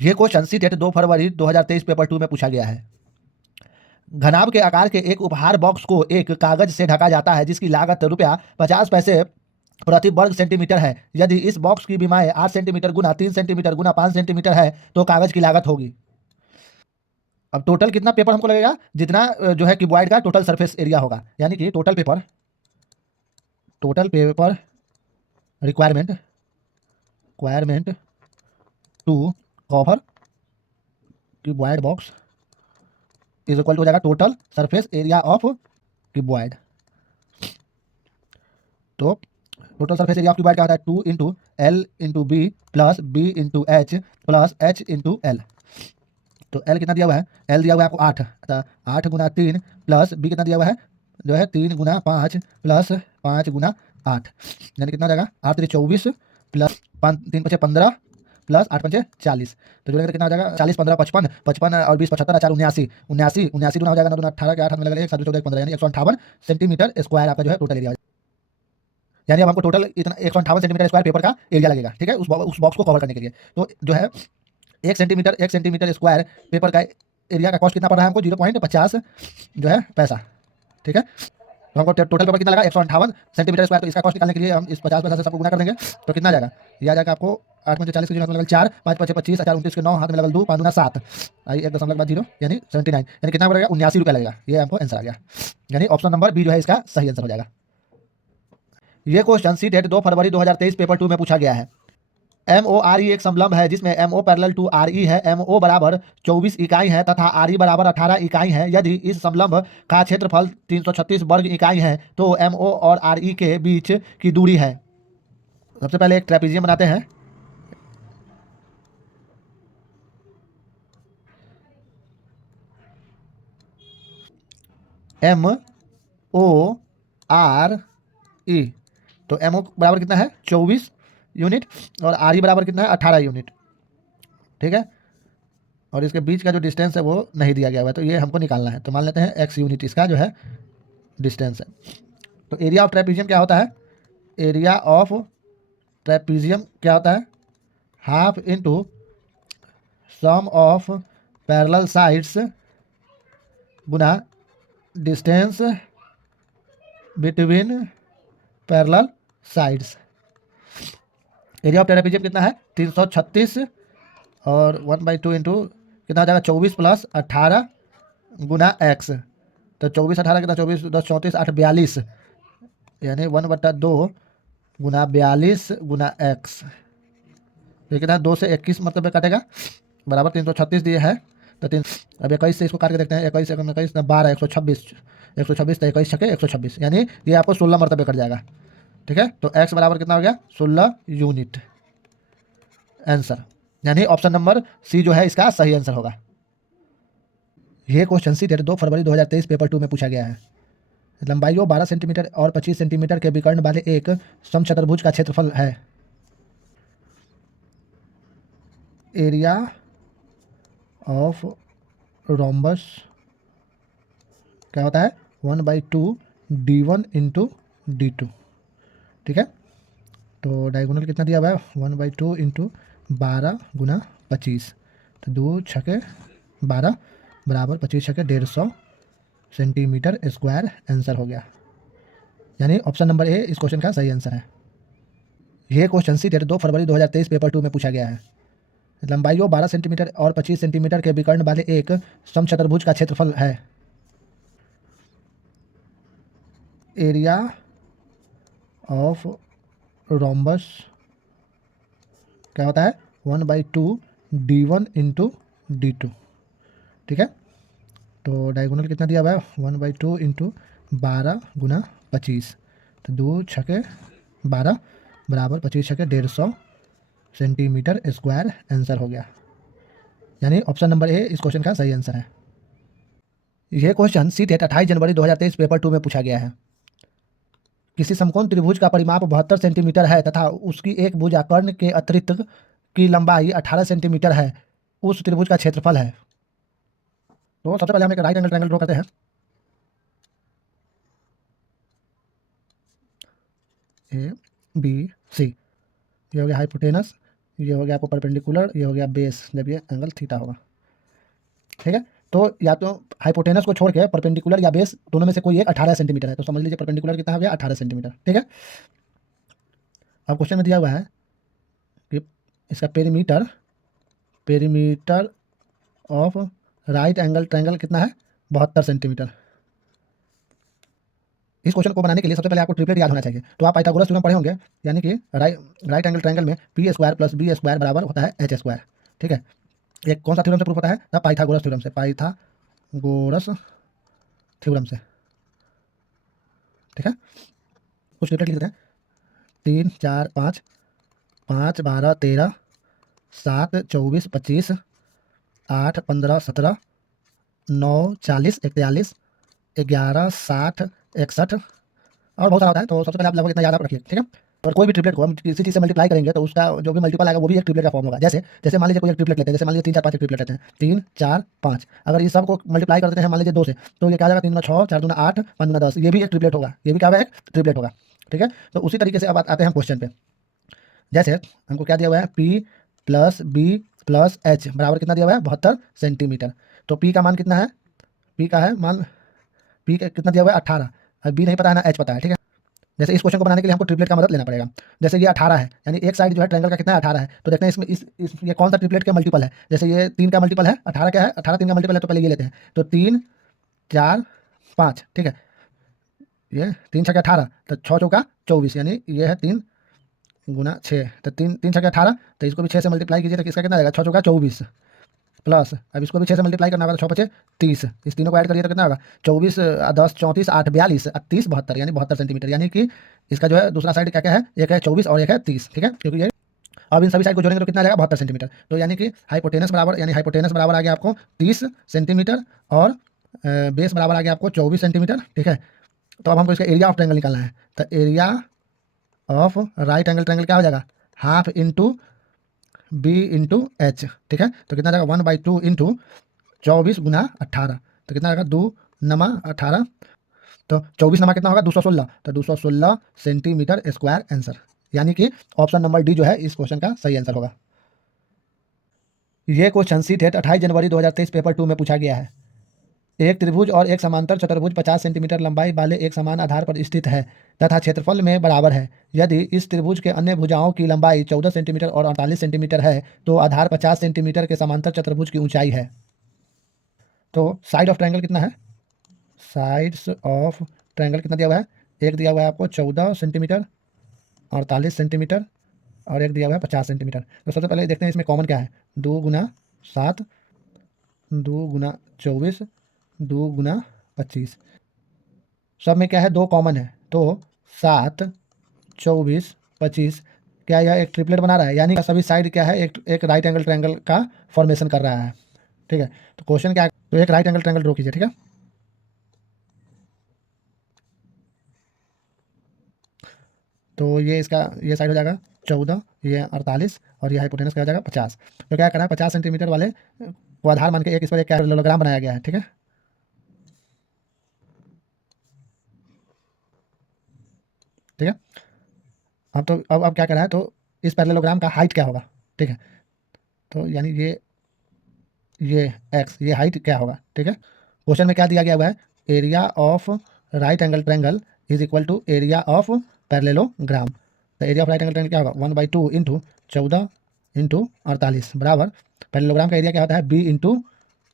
ये question C TET 2 फरवरी 2023 paper 2 में पूछा गया है। घनाभ के आकार के एक उपहार बॉक्स को एक कागज से ढका जाता है जिसकी लागत ₹50 प्रति वर्ग सेंटीमीटर है। यदि इस बॉक्स की बीमाएं 8 सेंटीमीटर गुना 3 सेंटीमीटर गुना 5 सेंटीमीटर है तो कागज की लागत होगी। अब टोटल कितना पेपर हमको लगेगा, जितना जो है क्यूबॉइड का टोटल सरफेस एरिया होगा, यानी कि total paper requirement to cover cuboid box is equal to हो जाएगा total surface area of cuboid. तो total surface area of cuboid क्या होता है, 2 × L × B plus B × H plus H × L। तो L कितना दिया हुआ है, L दिया हुआ है आपको 8, तो 8 गुना 3 प्लस B कितना दिया हुआ है, जो है 3 गुना 5 प्लस 5 गुना 8, यानी कितना हो जाएगा 8 3 24 प्लस 3 5 15 प्लस 8 5 40। तो जोड़ेंगे तो कितना हो जाएगा, 40 15 55 55 और 20 75 4 79 79 79 गुना हो जाएगा 9 18 के 8 में लगेगा 1 7 14 15, यानी 158 सेंटीमीटर स्क्वायर आपका जो है टोटल एरिया। यानी अब हमको टोटल इतना 158 सेंटीमीटर स्क्वायर पेपर का एरिया लगेगा, ठीक है, उस बॉक्स को कवर करने के लिए। तो जो है 1 सेंटीमीटर स्क्वायर पेपर का एरिया का कॉस्ट कितना पड़ रहा है हमको, 0.50 जो है पैसा, ठीक है। तो हमको टोटल पेपर कितना लगा, 158 सेंटीमीटर स्क्वायर। तो इसका कॉस्ट निकालने के लिए हम इस 50 पैसा से सबको गुना कर देंगे, तो कितना आ जाएगा, ये आ जाएगा आपको 8 × 40 के जीरो लगल 4 5 5 25 4 29 के 9 हाथ में लगल 2 5 दूना 7 आई 1 दशमलव बाद 0 यानी 79, यानी कितना पड़ेगा, 79 रुपया लगेगा। ये हमको आंसर आ गया, यानी ऑप्शन नंबर बी जो है इसका सही आंसर हो जाएगा। ये क्वेश्चन सी डेट 2 फरवरी 2023 पेपर 2 में पूछा गया है। MORE एक समलंब है जिसमें MO पैरेलल टू RE है। MO बराबर 24 इकाई है तथा RE बराबर 18 इकाई है। यदि इस समलंब का क्षेत्रफल 336 वर्ग इकाई है तो MO और RE के बीच की दूरी है। सबसे पहले एक ट्रेपीजियम बनाते हैं। MORE, तो MO बराबर कितना है 24 यूनिट और RE बराबर कितना है 18 यूनिट, ठीक है। और इसके बीच का जो डिस्टेंस है वो नहीं दिया गया हुआ है, तो ये हमको निकालना है। तो मान लेते हैं x यूनिट इसका जो है डिस्टेंस है। तो एरिया ऑफ ट्रेपीजियम क्या होता है, एरिया ऑफ ट्रेपीजियम क्या होता है, half into sum of parallel sides गुना distance between parallel sides. Area of trapezium कितना है 336 और 1/2 इंटू कितना हो जाएगा 24 प्लस 18 गुना x। तो 24 18 कितना 24 10 34 8 42, यानी 1/2 गुना 42 गुना x। ये कितना 2 से 21 मतलब में कटेगा, बराबर 336 दिए है। तो तीन अब 21 से इसको काट के देखते हैं, 21 21 12 126 126 तो 21 छके 126, यानी ये आपको 16 मरतबे कट जाएगा, ठीक है। तो x बराबर कितना हो गया 16 यूनिट आंसर, यानी ऑप्शन नंबर सी जो है इसका सही आंसर होगा। ये क्वेश्चन सी डेट 2 फरवरी 2023 पेपर 2 में पूछा गया है। लंबाइयों 12 सेंटीमीटर और 25 सेंटीमीटर के विकर्ण वाले एक समचतुर्भुज का क्षेत्रफल है। एरिया ऑफ रोम्बस क्या होता है 1/2 D1 × D2, ठीक है। तो डायगोनल कितना दिया हुआ है 1/2 × 12 गुना 25, तो 2 छके 12 बराबर 25 छके 150 सेंटीमीटर स्क्वायर आंसर हो गया, यानी ऑप्शन नंबर ए इस क्वेश्चन का सही आंसर है। यह क्वेश्चन सी डेट 2 फरवरी 2023 पेपर 2 में पूछा गया है। लंबाइयों 12 सेंटीमीटर और 25 सेंटीमीटर के विकर्ण वाले एक समचतुर्भुज का क्षेत्रफल है। एरिया ऑफ रोम्बस क्या होता है 1/2 D1 × D2, ठीक है। तो डायगोनल कितना दिया हुआ है 1/2 × 12 गुना 25, तो 2 छके 12 बराबर 25 छके 150 सेंटीमीटर स्क्वायर आंसर हो गया, यानी ऑप्शन नंबर ए इस क्वेश्चन का सही आंसर है। यह क्वेश्चन सी डेट 28 जनवरी 2023 पेपर 2 में पूछा गया है। किसी समकोण त्रिभुज का परिमाप 72 सेंटीमीटर है तथा उसकी एक भुजाकर्ण के अतिरिक्त की लंबाई 18 सेंटीमीटर है। उस त्रिभुज का क्षेत्रफल है। तो सबसे पहले हम एक राइट एंगल ट्रायंगल ड्रॉ करते हैं। ए बी सी, ये हो गया हाइपोटेनस, ये हो गया आपको परपेंडिकुलर, ये हो गया बेस जब ये एंगल थीटा होगा। ठीक है, तो या तो हाइपोटेनस को छोड़ के परपेंडिकुलर या बेस दोनों में से कोई एक 18 सेंटीमीटर है, तो समझ लीजिए परपेंडिकुलर कितना हो गया 18 सेंटीमीटर। ठीक है, अब क्वेश्चन में दिया हुआ है कि इसका perimeter perimeter of right angle triangle कितना है 72 सेंटीमीटर। इस क्वेश्चन को बनाने के लिए सबसे पहले आपको ट्रिपलेट याद होना चाहिए। तो आप पाइथागोरस थ्योरम पढ़े होंगे, यानी कि राइट एंगल ट्रायंगल में p square plus b square बराबर होता है एच स्क्वायर। ठीक है, ये कौन सा थ्योरम से प्रूफ होता है? द पाइथागोरस थ्योरम से, पाइथागोरस थ्योरम से। ठीक है, कुछ ट्रिपलेट लिख देते हैं। 3 4 5, 5 12 13, 7 24 25, 8 15 17, 9 40 41, 11 60 61 और बहुत सारा होता है। तो सबसे पहले आप लगभग इतना याद आप रखिए। ठीक है, और कोई भी ट्रिपलेट को हम किसी चीज़ से मल्टीप्लाई करेंगे तो उसका जो भी मल्टीपल आएगा वो भी एक ट्रिपलेट का फॉर्म होगा। जैसे जैसे मान लीजिए कोई एक ट्रिपलेट लेते हैं, जैसे मान लीजिए 3 4 5 एक ट्रिपलेट लेते हैं, 3 4 5, अगर ये सब को मल्टीप्लाई कर देते हैं मान लीजिए 2 से, तो ये क्या आ जाएगा 3 दूना 6, 4 दूना 8, 5 दूना 10, ये भी एक ट्रिपलेट होगा, ये भी क्या होगा एक ट्रिपलेट होगा। ठीक है, तो उसी तरीके से अब आते हैं क्वेश्चन पे। जैसे हमको क्या दिया हुआ है, p plus b plus h बराबर कितना दिया हुआ है 72 सेंटीमीटर। तो पी का मान कितना है, पी का है मान, पी का कितना दिया हुआ है 18, और बी नहीं पता है ना एच पता है। ठीक है, जैसे इस क्वेश्चन को बनाने के लिए हमको ट्रिपलेट का मदद लेना पड़ेगा। जैसे ये 18 है, यानी एक साइड जो है ट्रायंगल का कितना है 18 है, तो देखते हैं इसमें इस ये कौन सा ट्रिपलेट का मल्टीपल है। जैसे ये 3 का मल्टीपल है, 18 क्या है, 18 3 का मल्टीपल है, तो पहले ये लेते हैं। तो 3 4 5, ठीक है, ये 3 छक्के 18, तो 6 चौका 24, यानी ये है 3 गुना 6, तो 3 3 छक्के 18, तो इसको भी 6 से मल्टीप्लाई कीजिए तो किसका कितना आएगा 6 चौका 24, प्लस अब इसको भी 6 से मल्टीप्लाई करना होगा तो 6 पचे 30, इस तीनों को ऐड करिए तो कितना होगा 24 10 34 8 42 30 72, यानी 72 सेंटीमीटर। यानी कि इसका जो है दूसरा साइड क्या क्या है, एक है 24 और एक है 30। ठीक है, क्योंकि ये अब इन सभी साइड को जोड़ेंगे तो कितना आ जाएगा 72 सेंटीमीटर। तो यानी कि हाइपोटेनस बराबर, यानी हाइपोटेनस बराबर आ गया आपको 30 सेंटीमीटर और बेस बराबर आ गया आपको 24 सेंटीमीटर। ठीक है, तो अब हमको इसका एरिया ऑफ ट्रायंगल निकालना है। तो area of right angle triangle क्या हो जाएगा, half into b into h. ठीक है, तो कितना जाएगा 1/2 इंटू 24 गुना 18, तो कितना आएगा 2 नमा 18, तो 24 नमा कितना होगा 216, तो 216 सेंटीमीटर स्क्वायर आंसर। यानी कि ऑप्शन नंबर डी जो है इस क्वेश्चन का सही आंसर होगा। ये क्वेश्चन सी टेट 28 जनवरी 2023 पेपर 2 में पूछा गया है। एक त्रिभुज और एक समांतर चतुर्भुज 50 सेंटीमीटर लंबाई वाले एक समान आधार पर स्थित है तथा क्षेत्रफल में बराबर है। यदि इस त्रिभुज के अन्य भुजाओं की लंबाई 14 सेंटीमीटर और 48 सेंटीमीटर है तो आधार 50 सेंटीमीटर के समांतर चतुर्भुज की ऊंचाई है। तो साइड ऑफ ट्रायंगल कितना है, साइड्स ऑफ ट्रायंगल कितना दिया हुआ है, एक दिया हुआ है आपको 14 सेंटीमीटर 48 सेंटीमीटर और एक दिया हुआ है 50 सेंटीमीटर। तो सबसे पहले देखते हैं इसमें कॉमन क्या है, 2 गुना 7, 2 गुना 24, 2 गुना 25, सब में क्या है 2 कॉमन है, तो 7 24 25, क्या यह एक ट्रिपलेट बना रहा है, यानी कि सभी साइड क्या है एक एक राइट एंगल ट्रायंगल का फॉर्मेशन कर रहा है। ठीक है, तो क्वेश्चन क्या है, तो एक राइट एंगल ट्रायंगल ड्रॉ कीजिए। ठीक है, तो ये इसका ये साइड हो जाएगा 14, ये 48 और ये हाइपोटेनस का हो जाएगा 50। तो क्या करना है 50 सेंटीमीटर वाले को आधार मान के एक इस पर एक पैरेललोग्राम बनाया गया है। ठीक है, ठीक है, अब तो अब क्या करना है, तो इस पैरेललोग्राम का हाइट क्या होगा। ठीक है, तो यानी ये एक्स, ये हाइट क्या होगा। ठीक है, क्वेश्चन में क्या दिया गया हुआ है, area of right angle triangle is equal to area of parallelogram. तो area of right angle triangle क्या होगा 1/2 इंटू 14 इंटू 48 बराबर पैरेललोग्राम का एरिया क्या होता है बी इंटू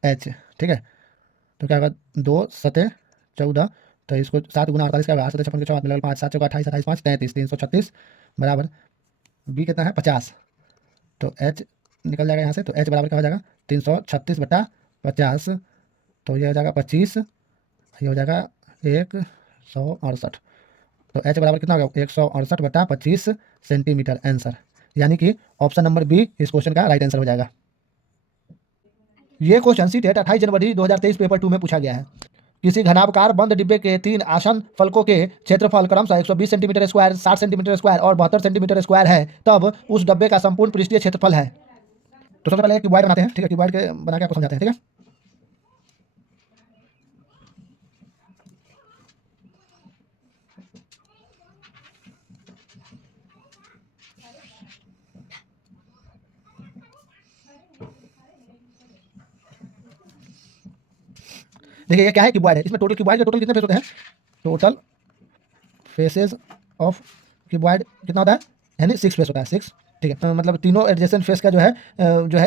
एच। ठीक है, तो क्या होगा 2 × 7 = 14, तो इसको 7 गुना 48 का होगा 8 7 56 के 4 5 7 चौका 28 28 5 33 336 बराबर बी कितना है 50, तो एच निकल जाएगा यहाँ से, तो एच बराबर क्या हो जाएगा 336/50, तो ये हो जाएगा 25, ये हो जाएगा 168, तो एच बराबर कितना होगा 168/25 सेंटीमीटर आंसर। यानी कि ऑप्शन नंबर बी इस क्वेश्चन का राइट आंसर हो जाएगा। ये क्वेश्चन सी टेट 28 जनवरी 2023 पेपर 2 में पूछा गया है। किसी घनाभकार बंद डिब्बे के 3 आसन फलकों के क्षेत्रफल क्रमशः 120 सेंटीमीटर स्क्वायर 60 सेंटीमीटर स्क्वायर और 72 सेंटीमीटर स्क्वायर है, तब उस डब्बे का संपूर्ण पृष्ठीय क्षेत्रफल है। तो सबसे पहले क्यूबॉइड बनाते हैं। ठीक है, क्यूबॉइड के बना के आपको समझाते हैं। ठीक है, देखिए ये क्या है, क्यूबॉइड है, इसमें टोटल क्यूबॉइड का टोटल कितने फेस होते हैं, टोटल फेसेस ऑफ क्यूबॉइड कितना होता है, यानी 6 फेस होता है, 6, ठीक है। मतलब तीनों एडजेसेंट फेस का जो है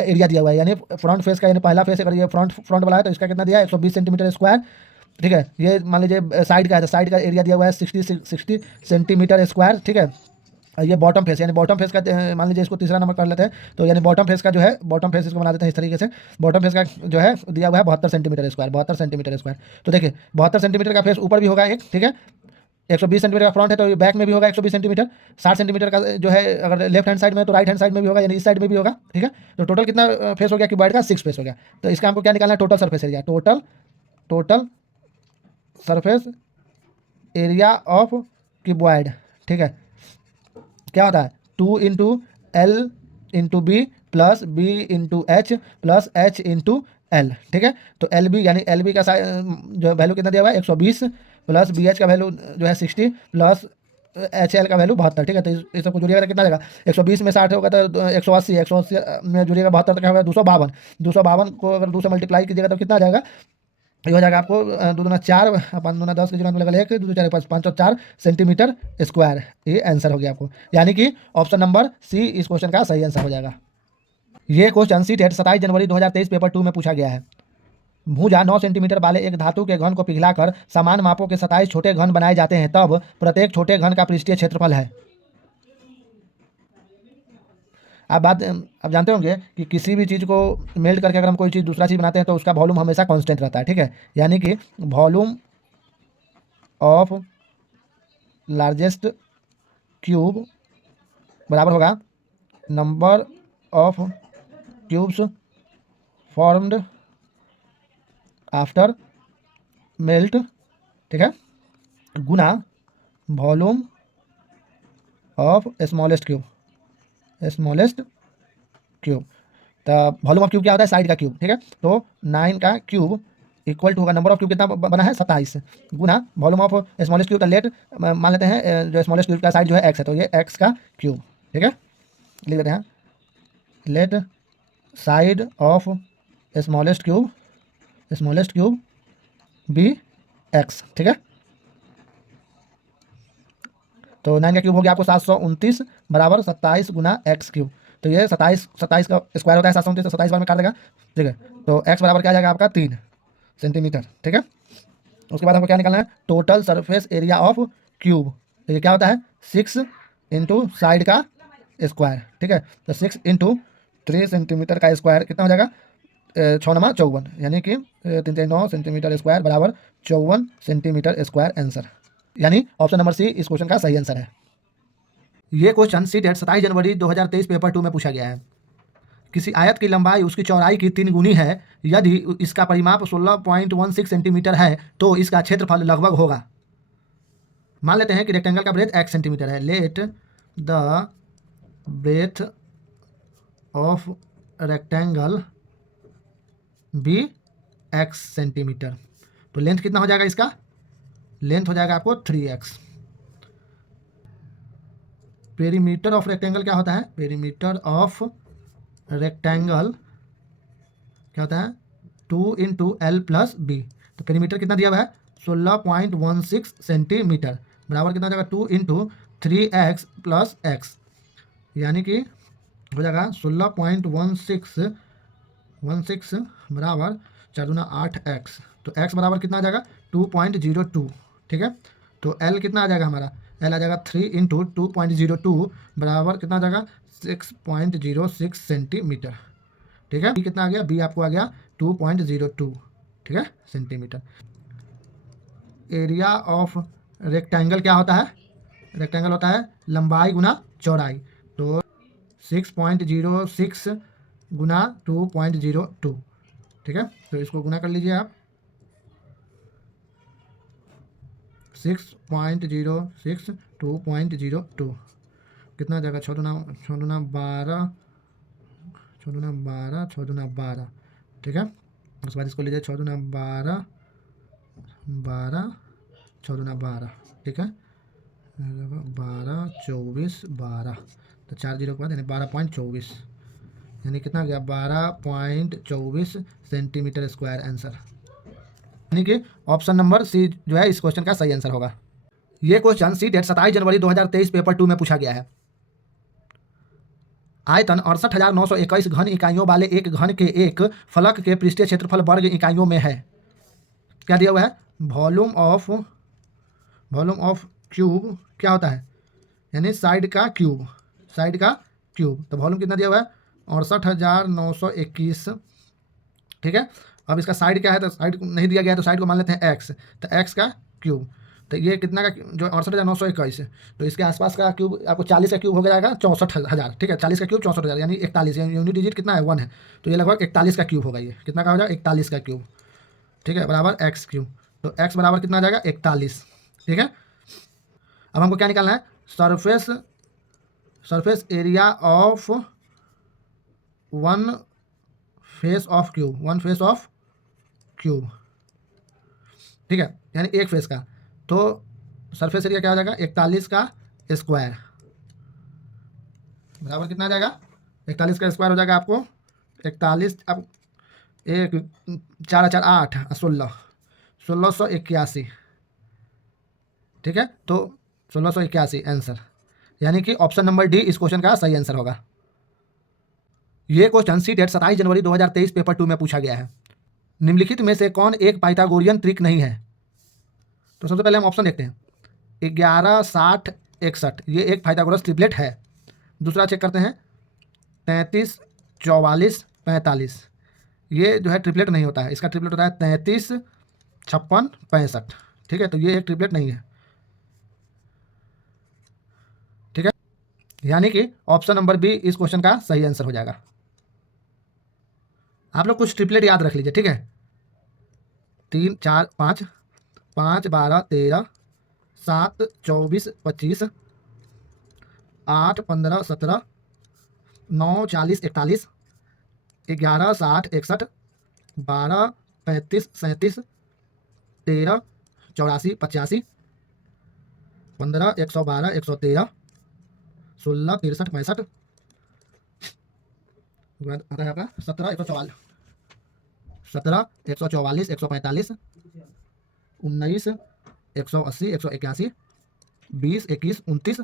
एरिया दिया हुआ है, यानी फ्रंट फेस का, यानी पहला फेस अगर ये फ्रंट वाला है तो इसका कितना दिया है 120 सेंटीमीटर स्क्वायर, ठीक है। ये मान लीजिए साइड का है तो साइड का एरिया दिया हुआ है 60 सेंटीमीटर स्क्वायर, ठीक है। ये बॉटम फेस, यानी बॉटम फेस का मान लीजिए इसको तीसरा नंबर कर लेते हैं, तो यानी बॉटम फेस का जो है, बॉटम फेस इसको बना देते हैं इस तरीके से, बॉटम फेस का जो है दिया हुआ है 72 सेंटीमीटर स्क्वायर, 72 सेंटीमीटर स्क्वायर। तो देखिए 72 सेंटीमीटर का फेस ऊपर भी होगा एक, ठीक है। 120 सेंटीमीटर का फ्रंट है तो बैक में भी होगा 120 सेंटीमीटर, 60 सेंटीमीटर का जो है अगर लेफ्ट हैंड साइड में तो राइट हैंड साइड में भी होगा, यानी इस साइड में भी होगा, ठीक है। तो टोटल कितना फेस हो गया क्यूबॉइड का, 6 फेस हो गया। तो इसका हमको क्या निकालना है, total surface area, total surface area of cuboid, ठीक है। क्या होता है 2 into l into b plus b into h plus h into l, ठीक है। तो एल बी, यानी एल बी का जो वैल्यू कितना दिया हुआ है 120 प्लस बी एच का वैल्यू जो है 60 प्लस एच एल का वैल्यू 72, ठीक है। तो इस सबको जुड़िएगा तो कितना जाएगा, 120 में 60 होगा तो 180, 180 में जुड़िएगा 72 तो क्या होगा 252, 252 को अगर 2 से मल्टीप्लाई कीजिएगा तो कितना आ जाएगा, ये हो जाएगा आपको 2 दूना 4, 5 दूना 10 के जीरो लगेगा 1, 2 4 5 5 और 4 सेंटीमीटर स्क्वायर, ये आंसर हो गया आपको, यानी कि ऑप्शन नंबर सी इस क्वेश्चन का सही आंसर हो जाएगा। ये क्वेश्चन सीट 27 जनवरी 2023 पेपर 2 में पूछा गया है। भुजा 9 सेंटीमीटर वाले एक धातु के घन को पिघलाकर समान मापों के 27 छोटे घन बनाए जाते हैं, तब प्रत्येक छोटे घन का पृष्ठीय क्षेत्रफल है। आप जानते होंगे कि किसी भी चीज़ को मेल्ट करके अगर हम कोई चीज़ दूसरा चीज़ बनाते हैं तो उसका वॉल्यूम हमेशा कांस्टेंट रहता है, ठीक है। यानी कि वॉल्यूम ऑफ लार्जेस्ट क्यूब बराबर होगा number of cubes formed after melt, ठीक है, गुना वॉल्यूम ऑफ स्मॉलेस्ट क्यूब। तो वॉल्यूम ऑफ क्यूब क्या होता है, साइड का क्यूब, ठीक है। तो 9 का क्यूब इक्वल टू होगा नंबर ऑफ क्यूब कितना बना है 27 गुना volume of smallest cube, let मान लेते हैं जो स्मॉलेस्ट क्यूब का साइड जो है एक्स है तो ये एक्स का क्यूब, ठीक है, लिख देते हैं, let side of smallest cube be x, ठीक है। तो 9 का क्यूब हो गया आपको 729 बराबर 27 गुना एक्स क्यूब। तो ये 27 का स्क्वायर होता है 729, तो 27 बार में काट देगा, ठीक है। तो एक्स बराबर क्या आ जाएगा आपका 3 सेंटीमीटर, ठीक है। उसके बाद हमको क्या निकालना है, total surface area of cube. तो ये क्या होता है 6 इंटू साइड का स्क्वायर, ठीक है। तो 6 इंटू 3 सेंटीमीटर का स्क्वायर कितना हो जाएगा 6 नमा 54, यानी कि 3 सेंटीमीटर स्क्वायर बराबर 54 सेंटीमीटर स्क्वायर आंसर, यानी ऑप्शन नंबर सी इस क्वेश्चन का सही आंसर है। ये क्वेश्चन सीट 27 जनवरी 2023 पेपर 2 में पूछा गया है। किसी आयत की लंबाई उसकी चौड़ाई की 3 गुनी है, यदि इसका परिमाप 16.16 सेंटीमीटर है तो इसका क्षेत्रफल लगभग होगा। मान लेते हैं कि रेक्टेंगल का ब्रेथ x सेंटीमीटर है, let the breadth of rectangle be x centimetre. तो लेंथ कितना हो जाएगा इसका, लेंथ हो जाएगा आपको 3x। पेरीमीटर ऑफ रेक्टेंगल क्या होता है, पेरीमीटर ऑफ रेक्टेंगल क्या होता है 2 इंटू एल प्लस बी। तो पेरीमीटर कितना दिया हुआ है 16.16 सेंटीमीटर बराबर कितना हो जाएगा 2 इंटू 3x प्लस एक्स, यानी कि हो जाएगा 16.16 बराबर 4 दूना 8x। तो x बराबर कितना आ जाएगा 2.02, ठीक है। तो l कितना आ जाएगा हमारा, l आ जाएगा 3 इंटू 2.02 बराबर कितना आ जाएगा 6.06 सेंटीमीटर, ठीक है। b कितना आ गया, b आपको आ गया 2.02, ठीक है, सेंटीमीटर। एरिया ऑफ रेक्टेंगल क्या होता है, रेक्टेंगल होता है लंबाई गुना चौड़ाई, तो 6.06 गुना 2.02, ठीक है। तो इसको गुना कर लीजिए आप, 6.06 2.02 कितना आ जाएगा 6 दूना 12 6 दूना 12 6 दूना 12, ठीक है। उसके बाद इसको लीजिए 6 दूना 12 12 6 दूना 12, ठीक है, 12 24 12, तो 4 जीरो के बाद यानी 12.24, यानी कितना गया 12.24 सेंटीमीटर स्क्वायर आंसर। यानी कि ऑप्शन नंबर सी जो है इस क्वेश्चन का सही आंसर होगा। ये क्वेश्चन सी डेट 27 जनवरी 2023 पेपर 2 में पूछा गया है। आयतन 68,921 घन इकाइयों वाले एक घन के एक फलक के पृष्ठीय क्षेत्रफल वर्ग इकाइयों में है। क्या दिया हुआ है? वॉल्यूम ऑफ क्यूब क्या होता है? यानी साइड का क्यूब, साइड का क्यूब। तो वॉल्यूम कितना दिया हुआ है? 68,921। ठीक है, अब इसका साइड क्या है? तो साइड नहीं दिया गया है, तो साइड को मान लेते हैं एक्स। तो एक्स का क्यूब, तो ये कितना का जो 68,921, तो इसके आसपास का क्यूब आपको 40 का क्यूब हो जाएगा 64,000। ठीक है, 40 का क्यूब 64,000 यानी 41, यानी यूनिट डिजिट कितना है? 1 है। तो ये लगभग 41 का क्यूब होगा। ये कितना का हो जाएगा? 41 का क्यूब। ठीक है, बराबर एक्स क्यूब। तो एक्स बराबर कितना आ जाएगा? 41। ठीक है, अब हमको क्या निकालना है? Surface area of one face of cube, one face of cube. ठीक है, यानी एक फेस का। तो सरफेस एरिया क्या हो जाएगा? 41 का स्क्वायर बराबर कितना आ जाएगा? 41 का स्क्वायर हो जाएगा आपको 41, अब एक 4 4 8 16, 1681। ठीक है, तो 1681 आंसर, यानी कि ऑप्शन नंबर डी इस क्वेश्चन का सही आंसर होगा। ये क्वेश्चन सी डेट 27 जनवरी 2023 पेपर 2 में पूछा गया है। निम्नलिखित में से कौन एक पाइथागोरियन त्रिक नहीं है? तो सबसे पहले हम ऑप्शन देखते हैं। 11 60 61 ये एक पाइथागोरस ट्रिपलेट है। दूसरा चेक करते हैं 33 44 45, ये जो है ट्रिपलेट नहीं होता है। इसका ट्रिपलेट होता है 33 56 65। ठीक है, तो ये एक ट्रिपलेट नहीं है। ठीक है, यानी कि ऑप्शन नंबर बी इस क्वेश्चन का सही आंसर हो जाएगा। आप लोग कुछ ट्रिपलेट याद रख लीजिए। ठीक है, 3 4 5, 5 12 13, 7 24 25, 8 15 17, 9 40 41, 11 60 61, 12 35 37, 13 84 85, 15 112 113, 16 63 65, आता है आपका 17 144, 17 144 145, 19 180 181, 20 21 29,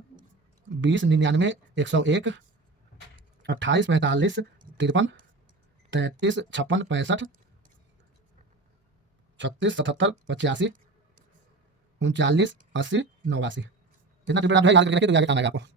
20 99 101, 28 45 53, 33 56 65, 36 77 85, 39 80 89। इतना ट्रिपल आप जो है याद करके रखिए तो आगे काम आएगा आपको।